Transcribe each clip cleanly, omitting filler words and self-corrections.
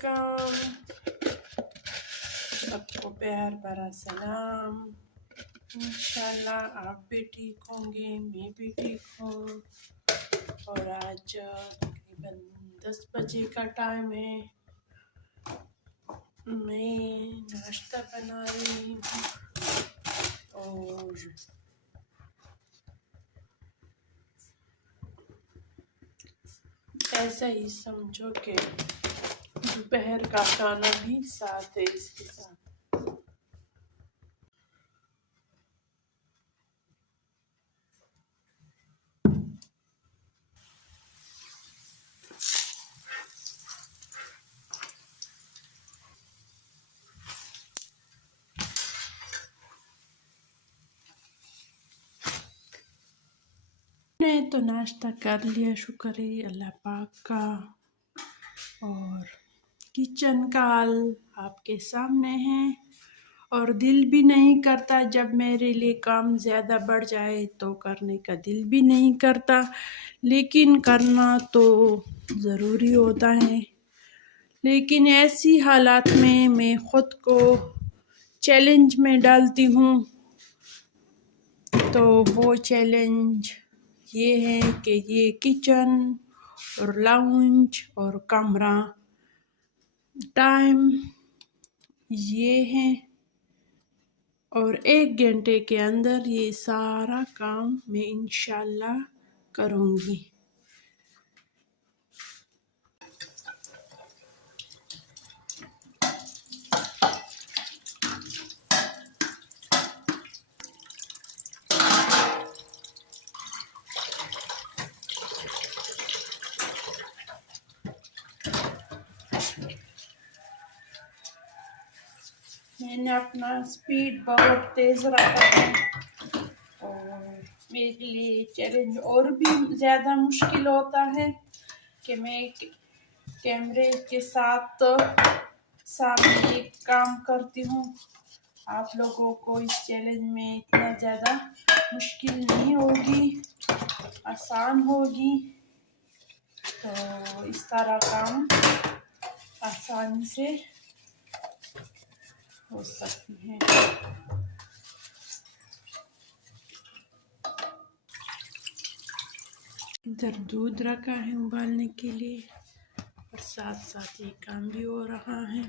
वालेकुम, सबको प्यार भरा सलाम। इंशाल्लाह आप भी ठीक होंगे, मैं भी ठीक हूँ। और आज तकरीबन 10 बजे का टाइम है। मैं नाश्ता बना रही हूँ और ऐसा ही समझो कि दोपहर का खाना भी साथ है इसके साथ। मैंने तो नाश्ता कर लिया, शुक्र है अल्लाह पाक का। और किचन का हाल आपके सामने है। और दिल भी नहीं करता, जब मेरे लिए काम ज़्यादा बढ़ जाए तो करने का दिल भी नहीं करता, लेकिन करना तो ज़रूरी होता है। लेकिन ऐसी हालात में मैं ख़ुद को चैलेंज में डालती हूँ। तो वो चैलेंज ये है कि ये किचन और लाउंज और कमरा टाइम ये है, और 1 घंटे के अंदर ये सारा काम मैं इंशाल्लाह करूँगी। मैंने अपना स्पीड बहुत तेज़ रखा है और मेरे लिए चैलेंज और भी ज़्यादा मुश्किल होता है कि मैं कैमरे के साथ सामने एक काम करती हूँ। आप लोगों को इस चैलेंज में इतना ज़्यादा मुश्किल नहीं होगी, आसान होगी। तो इस तरह काम आसानी से हो सकती है। इधर दूध रखा है उबालने के लिए और साथ साथ ये काम भी हो रहा है।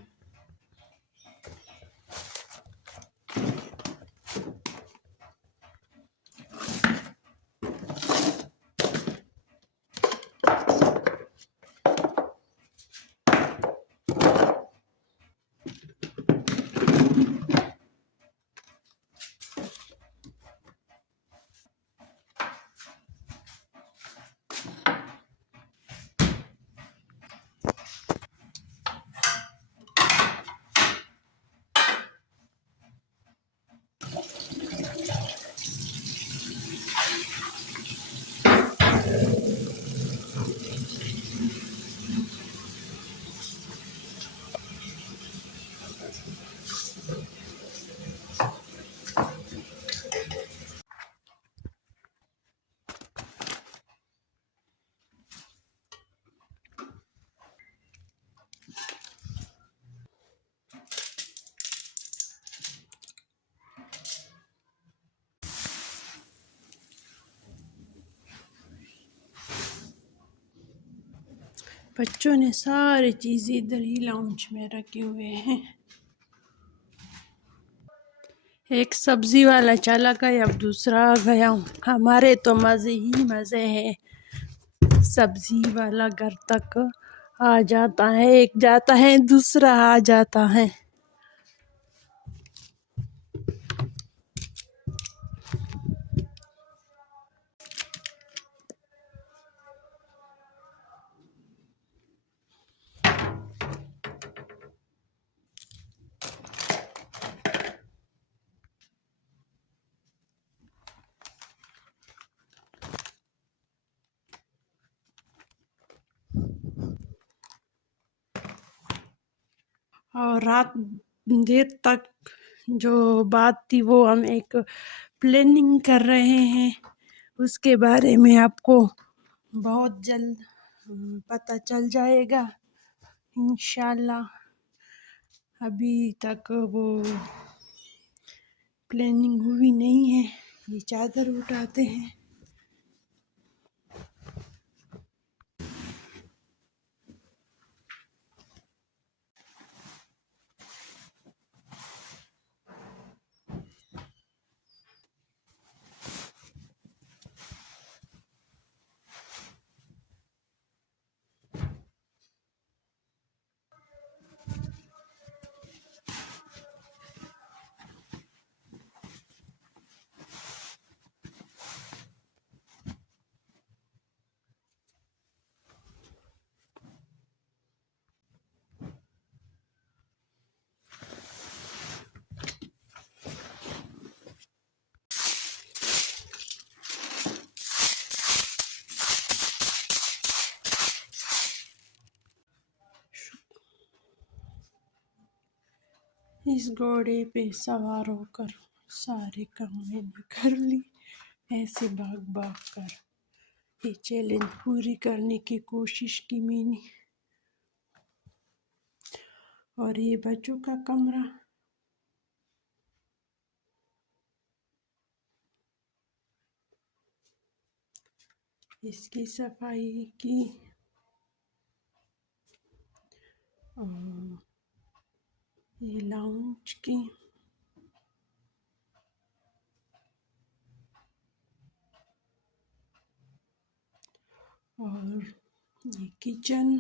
बच्चों ने सारी चीज़ें इधर ही लाउंज में रखे हुए हैं। एक सब्जी वाला चला गया, अब दूसरा आ गया। हमारे तो मज़े ही मज़े हैं। सब्जी वाला घर तक आ जाता है, एक जाता है दूसरा आ जाता है। और रात देर तक जो बात थी वो हम एक प्लानिंग कर रहे हैं, उसके बारे में आपको बहुत जल्द पता चल जाएगा। इंशाल्लाह। अभी तक वो प्लानिंग हुई नहीं है। ये चादर उठाते हैं। इस घोड़े पे सवार होकर सारे काम मैंने कर ली। ऐसे भाग भाग कर ये चैलेंज पूरी करने की कोशिश की मैंने। और ये बच्चों का कमरा, इसकी सफाई की। और ये लाउंज की। और ये किचन।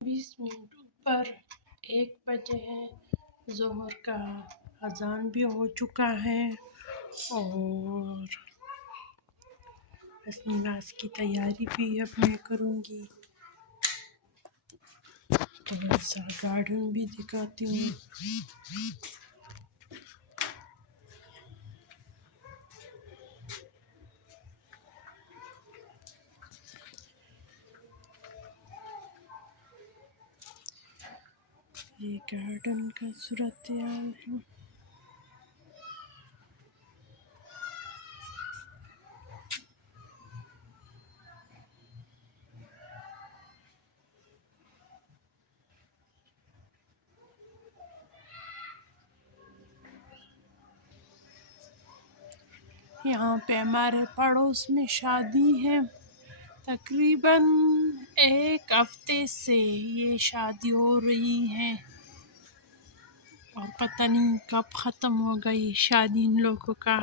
बीस मिनट ऊपर 1 बजे है। जोहर का अजान भी हो चुका है और बस नमाज की तैयारी भी अब मैं करूँगी। थोड़ा सा गार्डन भी दिखाती हूँ। ये गार्डन का सूरत हाल है। यहाँ पे हमारे पड़ोस में शादी है। तकरीबन 1 हफ्ते से ये शादी हो रही है और पता नहीं कब ख़त्म हो गई शादी इन लोगों का।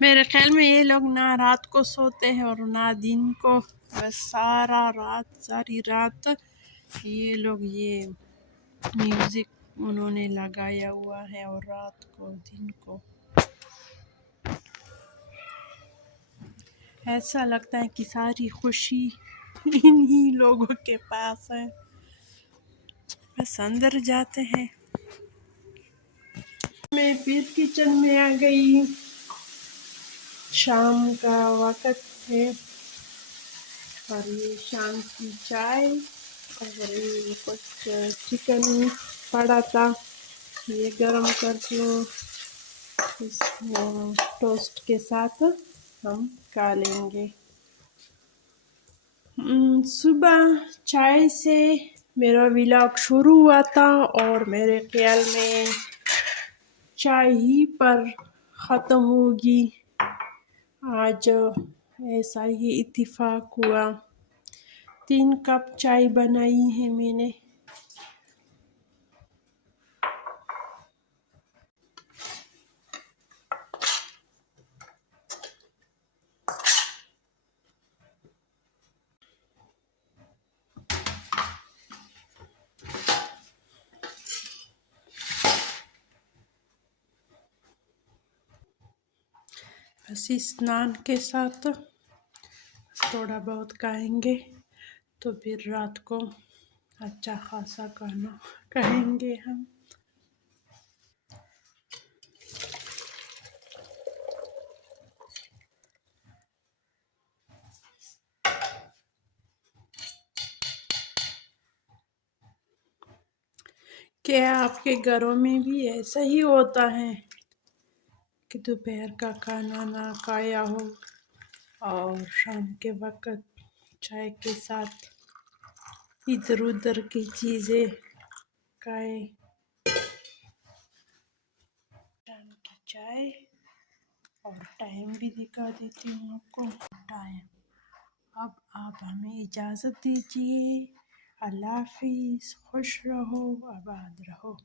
मेरे ख्याल में ये लोग ना रात को सोते हैं और ना दिन को। बस सारी रात ये लोग ये म्यूज़िक उन्होंने लगाया हुआ है और रात को दिन को ऐसा लगता है कि सारी खुशी इन्हीं लोगों के पास है। बस अंदर जाते हैं। मैं फिर किचन में आ गई। शाम का वक़्त है और ये शाम की चाय और ये कुछ चिकन पड़ा था, ये गरम करके इस टोस्ट के साथ हम खा लेंगे। सुबह चाय से मेरा व्लॉग शुरू हुआ था और मेरे ख्याल में चाय ही पर ख़त्म होगी। आज ऐसा ही इत्तेफाक हुआ। 3 कप चाय बनाई है मैंने। बस स्नान के साथ थोड़ा बहुत खाएंगे तो फिर रात को अच्छा खासा खाना खाएंगे हम। क्या आपके घरों में भी ऐसा ही होता है कि दोपहर का खाना ना खाया हो और शाम के वक़्त चाय के साथ इधर-उधर की चीज़ें खाएँ? शाम की चाय और टाइम भी दिखा देती हूँ आपको। टाइम अब आप हमें इजाज़त दीजिए। अल्लाह हाफ़िज़, खुश रहो, आबाद रहो।